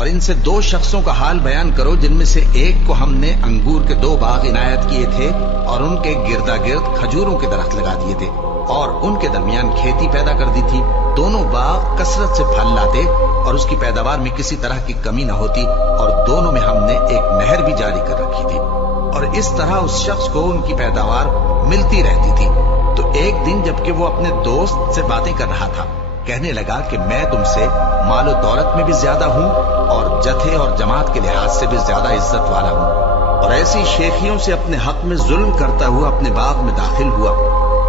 اور ان سے دو شخصوں کا حال بیان کرو جن میں سے ایک کو ہم نے انگور کے 2 باغ عنایت کیے تھے اور ان کے گردا گرد کھجوروں کے درخت لگا دیے تھے اور ان کے درمیان کھیتی پیدا کر دی تھی. دونوں باغ کثرت سے پھل لاتے اور اس کی پیداوار میں کسی طرح کی کمی نہ ہوتی اور دونوں میں ہم نے ایک نہر بھی جاری کر رکھی تھی اور اس طرح اس شخص کو ان کی پیداوار ملتی رہتی تھی. تو ایک دن جبکہ وہ اپنے دوست سے باتیں کر رہا تھا کہنے لگا کہ میں تم سے مال و دولت میں بھی زیادہ ہوں اور جتھے اور جماعت کے لحاظ سے بھی زیادہ عزت والا ہوں، اور ایسی شیخیوں سے اپنے حق میں ظلم کرتا ہوا اپنے باغ میں داخل ہوا.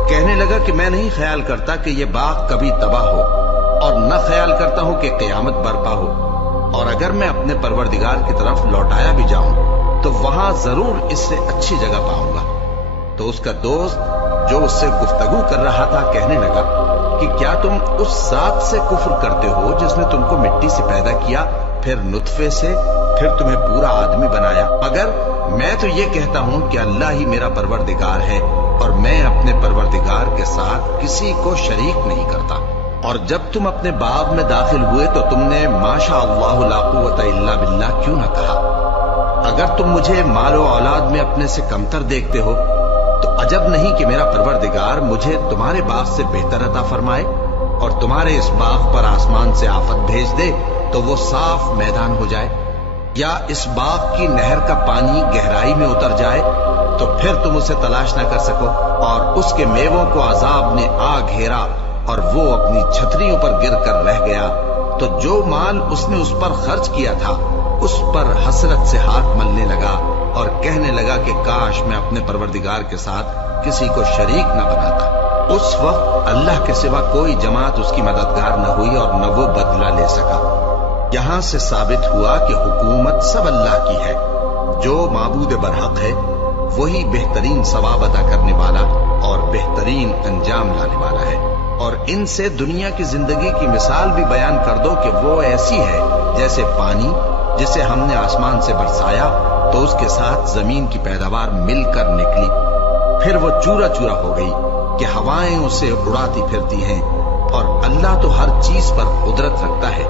کہنے لگا کہ میں نہیں خیال کرتا کہ یہ باغ کبھی تباہ ہو اور نہ خیال کرتا ہوں کہ قیامت برپا ہو، اور اگر میں اپنے پروردگار کی طرف لوٹایا بھی جاؤں تو وہاں ضرور اس سے اچھی جگہ پاؤں گا. تو اس کا دوست جو اس سے گفتگو کر رہا تھا کہنے لگا کہ کیا تم اس ذات سے کفر کرتے ہو جس نے تم کو مٹی سے پیدا کیا، پھر نطفے سے، پھر تمہیں پورا آدمی بنایا؟ مگر میں تو یہ کہتا ہوں کہ اللہ ہی میرا پروردگار ہے اور میں اپنے پروردگار کے ساتھ کسی کو شریک نہیں کرتا. اور جب تم اپنے باغ میں داخل ہوئے تو تم نے ماشاء اللہ لا قوت الا باللہ کیوں نہ کہا؟ اگر تم مجھے مال و اولاد میں اپنے سے کمتر دیکھتے ہو تو عجب نہیں کہ میرا پروردگار مجھے تمہارے باغ سے بہتر عطا فرمائے اور تمہارے اس باغ پر آسمان سے آفت بھیج دے تو وہ صاف میدان ہو جائے، یا اس باغ کی نہر کا پانی گہرائی میں اتر جائے تو پھر تم اسے تلاش نہ کر سکو، اور اس کے میووں کو عذاب نے آ گھیرا اور وہ اپنی چھتریوں پر گر کر رہ گیا. تو جو مال اس نے اس پر خرچ کیا تھا اس پر حسرت سے ہاتھ ملنے لگا اور کہنے لگا کہ کاش میں اپنے پروردگار کے ساتھ کسی کو شریک نہ بناتا. اس وقت اللہ کے سوا کوئی جماعت اس کی مددگار نہ ہوئی اور نہ وہ بدلہ لے سکا. یہاں سے ثابت ہوا کہ حکومت سب اللہ کی ہے. جو معبود برحق ہے وہی بہترین ثواب عطا کرنے والا اور بہترین انجام لانے والا ہے. اور ان سے دنیا کی زندگی کی مثال بھی بیان کر دو کہ وہ ایسی ہے جیسے پانی جسے ہم نے آسمان سے برسایا تو اس کے ساتھ زمین کی پیداوار مل کر نکلی، پھر وہ چورا چورا ہو گئی کہ ہوائیں اسے اڑاتی پھرتی ہیں، اور اللہ تو ہر چیز پر قدرت رکھتا ہے.